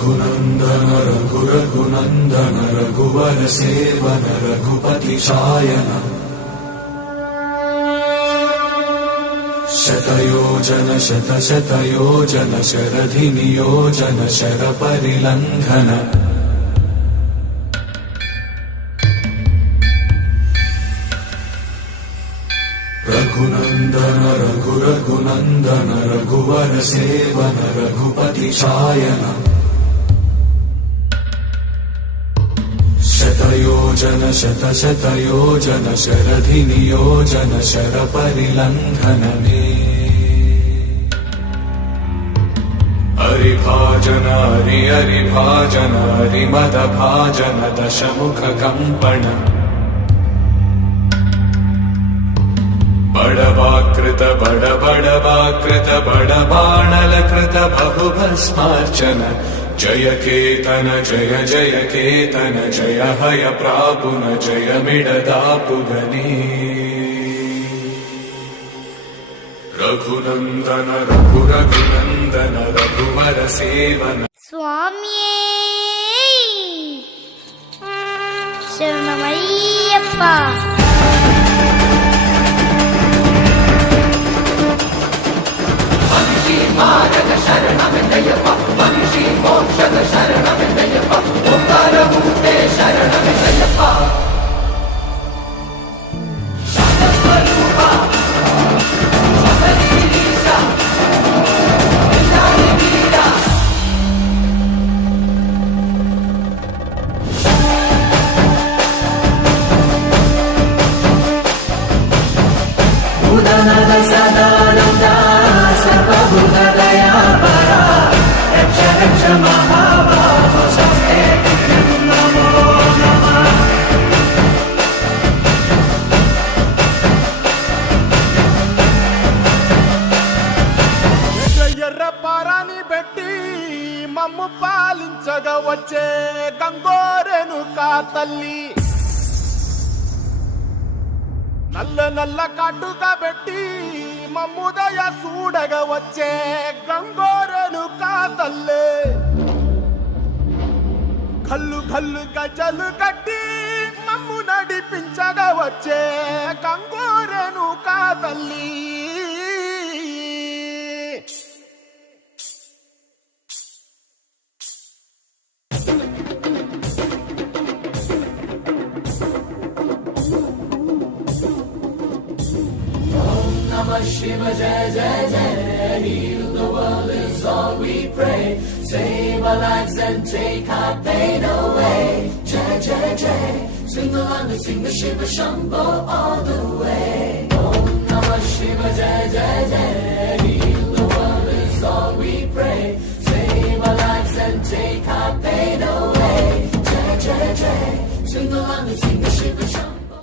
रघुनंदन रघुरघुनंदन रघुवर seven Raghupati Shayan शतयोजन शतशतयोजन शरधि नियोजन sir परिलंघन Raghunandan रघुरघुनंदन रघुवर seven Raghupati Shayan शतयोजन शतशतयोजन शरधि नियोजन sir परिलंघन हरिभाजन हरिभाजन हरिमद भाजन दशमुख कंपन बड़वाकृत बड़वाकृत बड़बाणलकृत बहुभस्मार्चन जय केतन जय जय केतन जय हय प्रापुन जय मिडदापुगनी रघुनंदन रघुरघुनंदन रघुवर सेवन स्वामी शरणमय्यप्पा मार्ग शरणमेंदयप्पा मनिषी मोक्षद शरणमेंदयप्पा ओंकारमूर्ते शरणमेंदयप्पा शान्तस्वरूपा शबरीशा विलायवीरा उदनद सदानंदा सर्वभूतदयापरा रक्ष रक्ष महाबाहो शस्ते नमो नमः ఎర్ర పారాని పెట్టి మమ్ము పాలించగా వచ్చే గంగోరెను కా తల్లి నల్ల నల్ల కాటుగా పెట్టి మమ్ముదయ చూడగా వచ్చే గంగోరెను కా తల్లి కల్లు కల్లు గజలు కట్టి మమ్ము నడిపించగా వచ్చే గంగోరెను కా తల్లి Namah Shiva Jai Jai Jai. Heal the world is all we pray. Save our lives and take our pain away. Jai Jai Jai. Swing along and sing the Shiva Shambho all the way. Om Namah Shiva Jai Jai Jai. Heal the world is all we pray. Save our lives and take our pain away. Jai Jai Jai. Swing along and sing the Shiva Shambho.